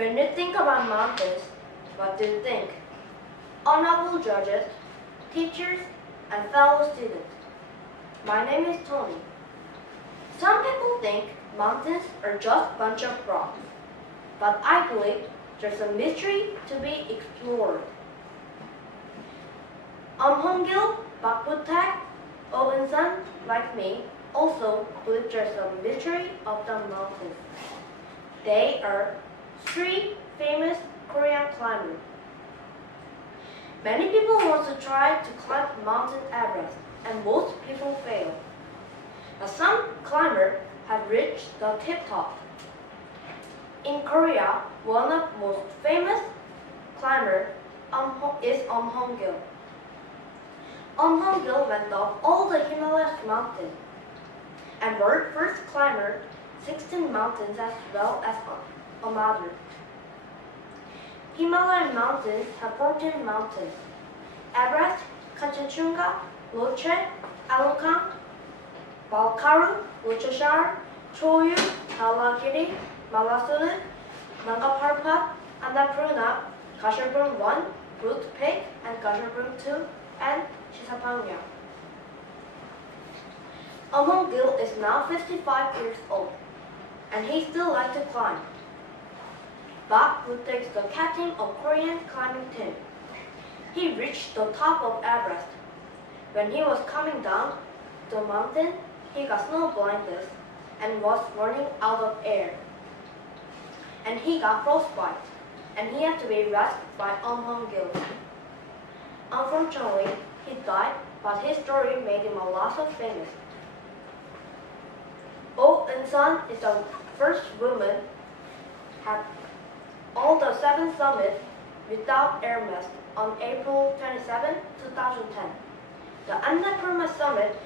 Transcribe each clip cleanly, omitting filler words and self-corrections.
When you think about mountains, what do you think? Honorable judges, teachers, and fellow students. My name is Tony. Some people think mountains are just a bunch of rocks, but I believe there's a mystery to be explored. Hongil, Bakbutak, Owensan, like me, also believe there's a mystery of the mountains. They are three famous Korean climbers. Many people want to try to climb Mount Everest, and most people fail. But some climbers have reached the tip top. In Korea, one of the most famous climbers is Hongil. Hongil went up all the Himalayas mountains and world first climber 16 mountains as well as another. Himalayan mountains have 14 mountains: Everest, Kanchenjunga, Lhotre, Alokang, Balkaru, Lhotreshar, Choyu, Dhaulagiri, Malasulut, Nanga Parbat, Annapurna, Gasherbrum 1, Root Peak, and Gasherbrum 2, and Shisapangya. Hongil is now 55 years old, and he still likes to climb. Bak, who takes the captain of Korean climbing team, he reached the top of Everest. When he was coming down the mountain, he got snow blindness and was running out of air. And he got frostbite, and he had to be rescued by Hongil. Unfortunately, he died, but his story made him a lot of famous. Oh Eun-sun is the first woman have all the 7 summits without air mask on April 27, 2010. The Annapurna summit,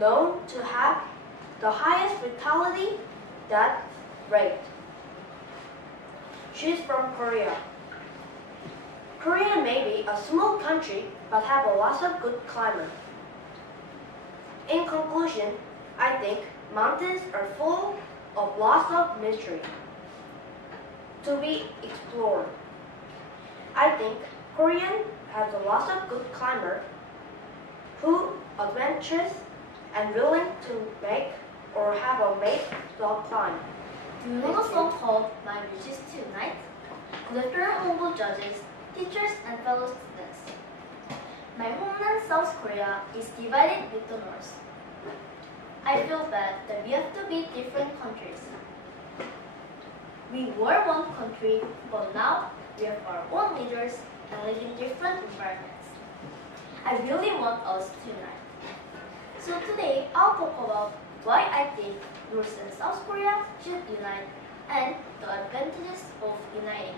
known to have the highest fatality death rate. She's from Korea. Korea may be a small country, but have a lot of good climbers. In conclusion, I think mountains are full of lots of mystery to be explored. I think Korean has a lot of good climbers who adventurous and willing to make or have a mate the climb. Do you know the song called My Wishes Tonight? Good afternoon, honorable judges, teachers, and fellow students. My homeland, South Korea, is divided with the North. I feel bad that we have to be different countries. We were one country, but now we have our own leaders and live in different environments. I really want us to unite. So today, I'll talk about why I think North and South Korea should unite and the advantages of uniting.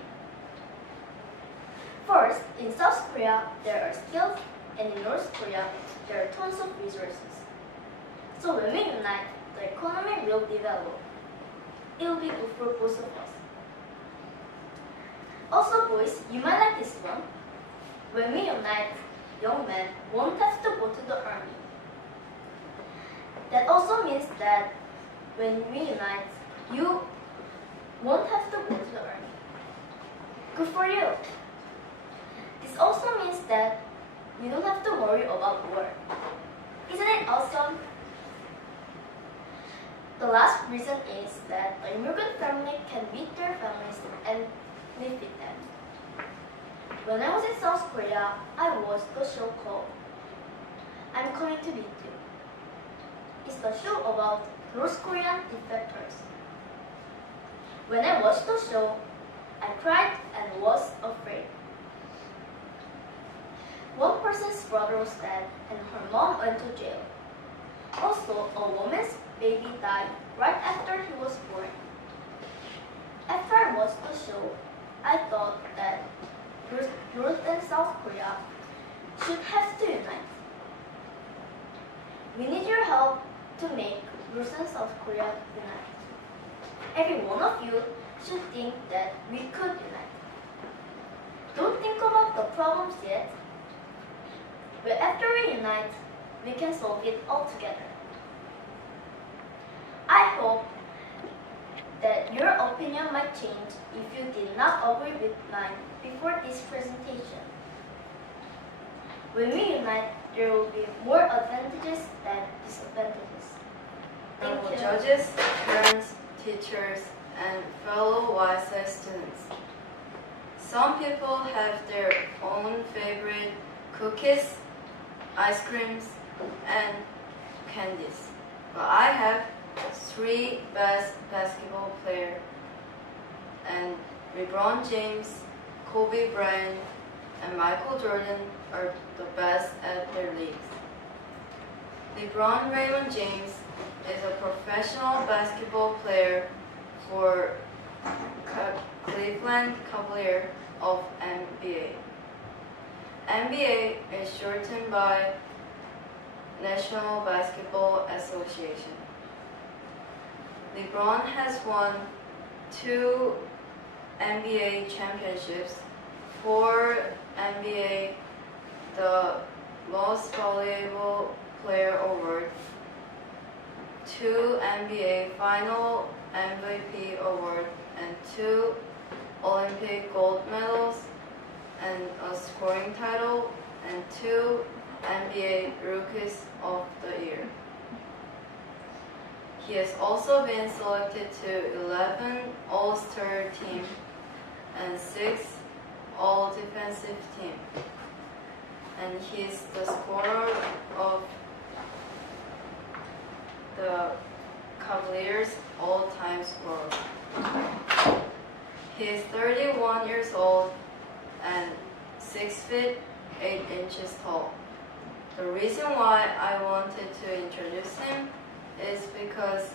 First, in South Korea, there are skills, and in North Korea, there are tons of resources. So when we unite, the economy will develop. It will be good for both of us. Also, boys, you might like this one. When we unite, young men won't have to go to the army. That also means that when we unite, you won't have to go to the army. Good for you. This also means that you don't have to worry about war. Isn't it awesome? The last reason is that an immigrant family can meet their families and live with them. When I was in South Korea, I watched the show called I'm Coming to Meet You. It's the show about North Korean defectors. When I watched the show, I cried and was afraid. One person's brother was dead and her mom went to jail. Also, a woman's baby died right after he was born. After I watched the show, I thought that North and South Korea should have to unite. We need your help to make North and South Korea unite. Every one of you should think that we could unite. Don't think about the problems yet. But after we unite, we can solve it all together. I hope that your opinion might change if you did not agree with mine before this presentation. When we unite, there will be more advantages than disadvantages. Thank you. Judges, parents, teachers, and fellow YSI students. Some people have their own favorite cookies, ice creams, and candies. But I have 3 best basketball players, and LeBron James, Kobe Bryant, and Michael Jordan are the best at their leagues. LeBron Raymond James is a professional basketball player for Cleveland Cavaliers of NBA. NBA is shortened by National Basketball Association. LeBron has won 2 NBA championships, 4 NBA the Most Valuable Player Award, 2 NBA Final MVP Award, and 2 Olympic gold medals, and a scoring title, and 2 NBA Rookies of the Year. He has also been selected to 11 All-Star team and 6 All-Defensive team. And he is the scorer of the Cavaliers' all-time scorer. He is 31 years old and 6 feet 8 inches tall. The reason why I wanted to introduce him is because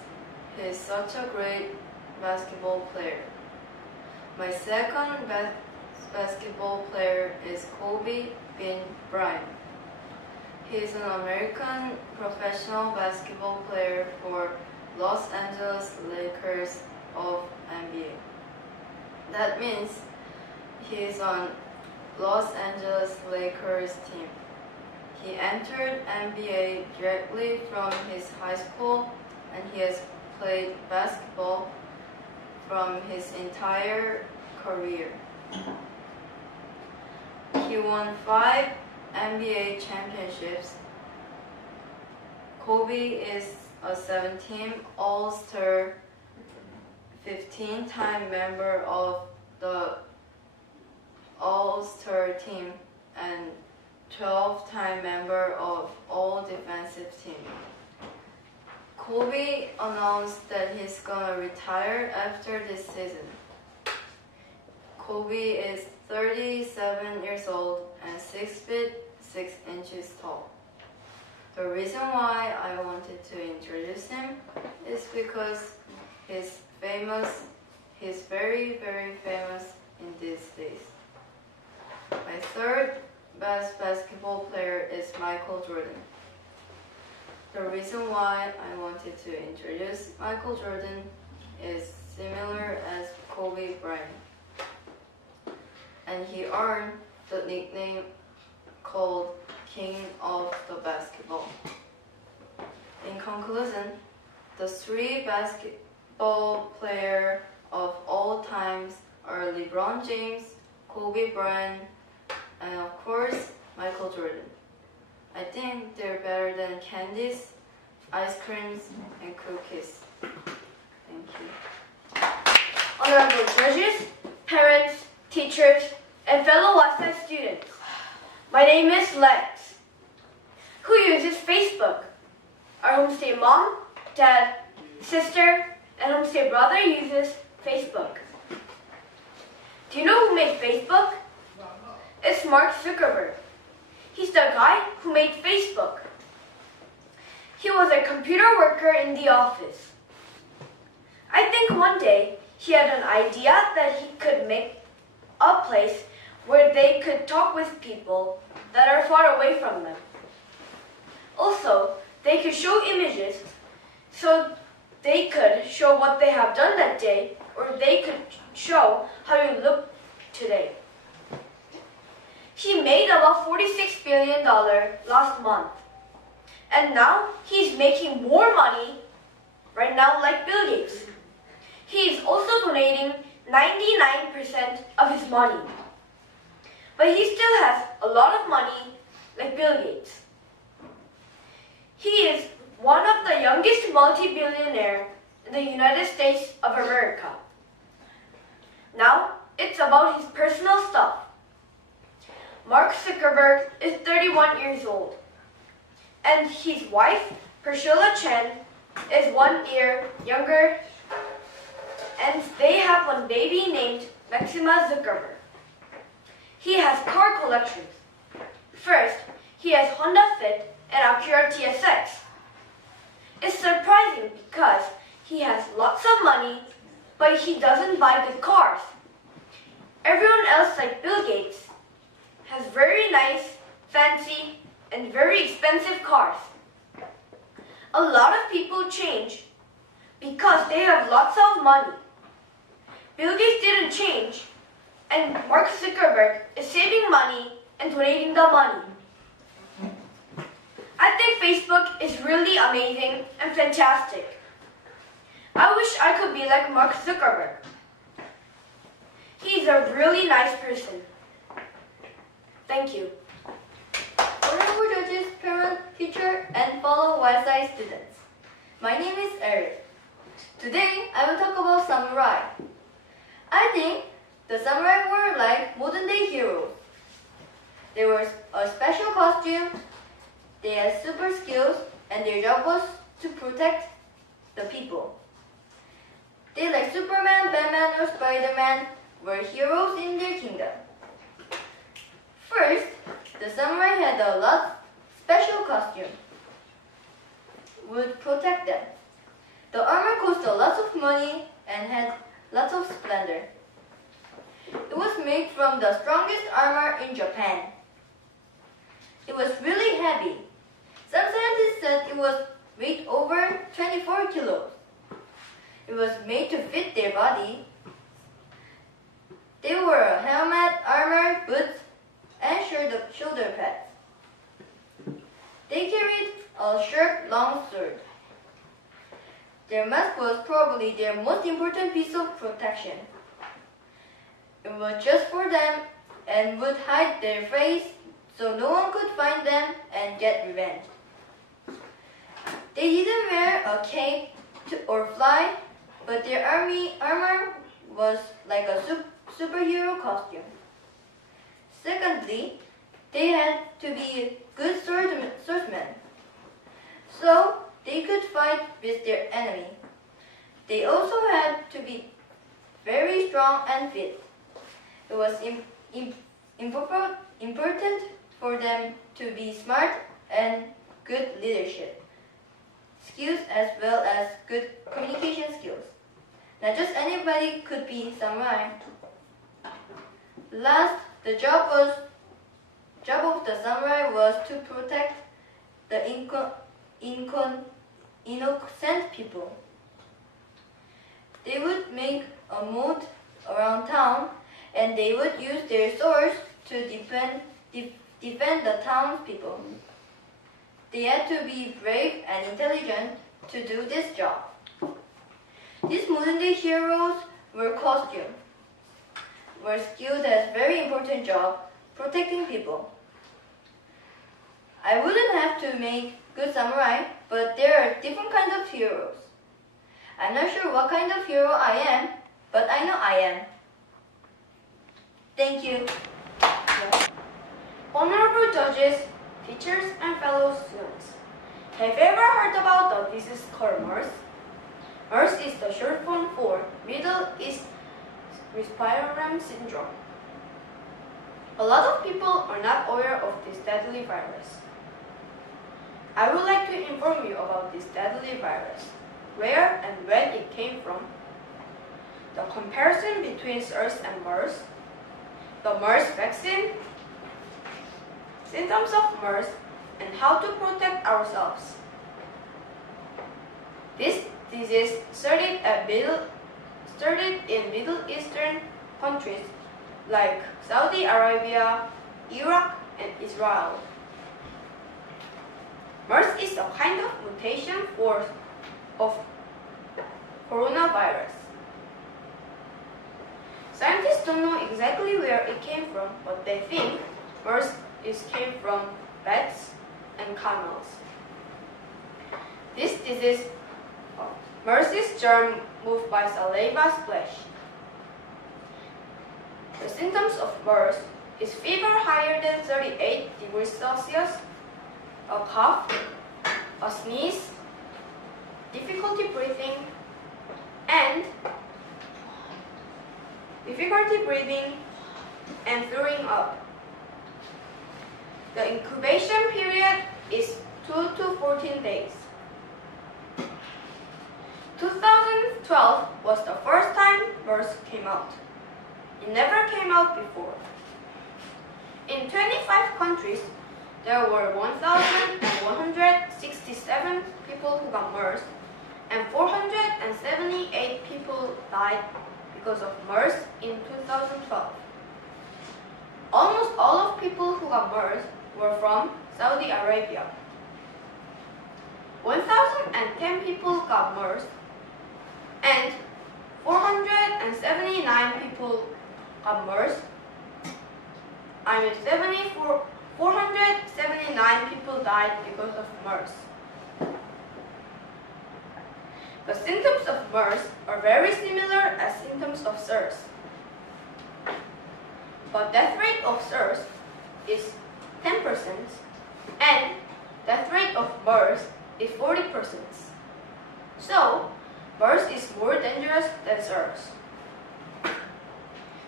he is such a great basketball player. My second best basketball player is Kobe Bryant. He is an American professional basketball player for Los Angeles Lakers of NBA. That means he is on Los Angeles Lakers team. He entered NBA directly from his high school, and he has played basketball from his entire career. He won 5 NBA championships. Kobe is a 7-team All-Star, 15-time member of the All-Star team, and 12-time member of All-Defensive team. Kobe announced that he's gonna retire after this season. Kobe is 37 years old and 6 feet 6 inches tall. The reason why I wanted to introduce him is because he's famous. He's very, very famous in these days. My third best basketball player is Michael Jordan. The reason why I wanted to introduce Michael Jordan is similar as Kobe Bryant. And he earned the nickname called King of the Basketball. In conclusion, the 3 basketball players of all times are LeBron James, Kobe Bryant, and of course, Michael Jordan. I think they're better than candies, ice creams, and cookies. Thank you. Honorable judges, parents, teachers, and fellow YSI students. My name is Lex. Who uses Facebook? Our homestay mom, dad, sister, and homestay brother uses Facebook. Do you know who made Facebook? It's Mark Zuckerberg. He's the guy who made Facebook. He was a computer worker in the office. I think one day he had an idea that he could make a place where they could talk with people that are far away from them. Also, they could show images so they could show what they have done that day, or they could show how you look today. He made about $46 billion last month. And now he's making more money right now like Bill Gates. He is also donating 99% of his money. But he still has a lot of money, like Bill Gates. He is one of the youngest multi-billionaires in the United States of America. Now, it's about his personal stuff. Mark Zuckerberg is 31 years old, and his wife, Priscilla Chen, is 1 year younger, and they have one baby named Maxima Zuckerberg. He has car collections. First, he has Honda Fit and Acura TSX. It's surprising because he has lots of money, but he doesn't buy good cars. Everyone else, like Bill Gates, has very nice, fancy, and very expensive cars. A lot of people change because they have lots of money. Bill Gates didn't change, and Mark Zuckerberg is saving money and donating the money. I think Facebook is really amazing and fantastic. I wish I could be like Mark Zuckerberg. He's a really nice person. Thank you. Honorable judges, parents, teacher, and fellow YSI students. My name is Eric. Today, I will talk about samurai. I think the samurai were like modern-day heroes. They wore a special costume, they had super skills, and their job was to protect the people. They, like Superman, Batman, or Spider-Man, were heroes in their kingdom. First, the samurai had a lot special costume would protect them. The armor cost a lot of money and had lots of splendor. It was made from the strongest armor in Japan. It was really heavy. Some scientists said it was weighed over 24 kilos. It was made to fit their body. They wore a helmet, armor, boots, and shoulder pads. They carried a sharp, long sword. Their mask was probably their most important piece of protection. It was just for them and would hide their face so no one could find them and get revenge. They didn't wear a cape or fly, but their armor was like a superhero costume. Secondly, they had to be good swordsmen, so they could fight with their enemy. They also had to be very strong and fit. It was important for them to be smart and good leadership skills as well as good communication skills. Not just anybody could be samurai. Last, the job of the samurai was to protect the innocent people. They would make a moat around town, and they would use their swords to defend the townspeople. They had to be brave and intelligent to do this job. These modern-day heroes were skilled as very important job protecting people. I wouldn't have to make good samurai, but there are different kinds of heroes. I'm not sure what kind of hero I am, but I know I am. Thank you. Honorable judges, teachers, and fellow students, have you ever heard about the disease called MERS? MERS is the short form for Middle East Respiratory Syndrome. A lot of people are not aware of this deadly virus. I would like to inform you about this deadly virus, where and when it came from, the comparison between SARS and MERS, the MERS vaccine, symptoms of MERS, and how to protect ourselves. This disease started in Middle Eastern countries like Saudi Arabia, Iraq, and Israel. MERS is a kind of mutation of coronavirus. don't know exactly where it came from, but they think MERS came from bats and camels. This disease, MERS is germ moved by saliva splash. The symptoms of MERS is fever higher than 38 degrees Celsius, a cough, a sneeze, difficulty breathing, and throwing up. The incubation period is 2 to 14 days. 2012 was the first time MERS came out. It never came out before. In 25 countries, there were 1,167 people who got MERS, and 478 people died because of MERS in 2012. Almost all of people who got MERS were from Saudi Arabia. 1,010 people got MERS, and 479 people got MERS. 479 people died because of MERS. The symptoms of MERS are very similar as symptoms of SARS. But death rate of SARS is 10% and death rate of MERS is 40%. So, MERS is more dangerous than SARS.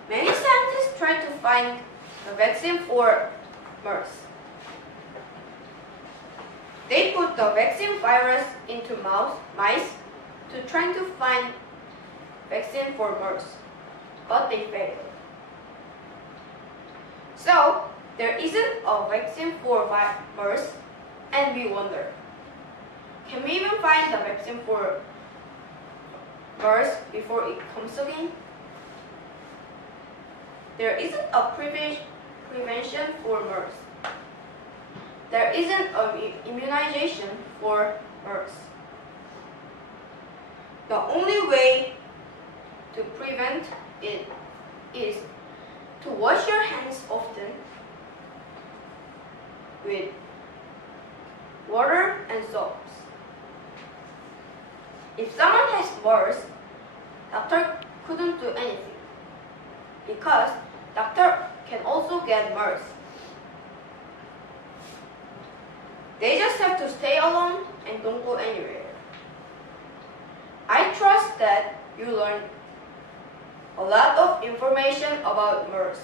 Many scientists try to find the vaccine for MERS. They put the vaccine virus into mice to try to find vaccine for MERS, but they failed. So, there isn't a vaccine for MERS, and we wonder, can we even find the vaccine for MERS before it comes again? There isn't a prevention for MERS. There isn't an immunization for MERS. The only way to prevent it is to wash your hands often with water and soaps. If someone has MERS, doctor couldn't do anything because doctor can also get MERS. They just have to stay alone and don't go anywhere. I trust that you learned a lot of information about MERS,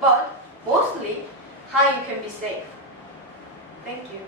but mostly how you can be safe. Thank you.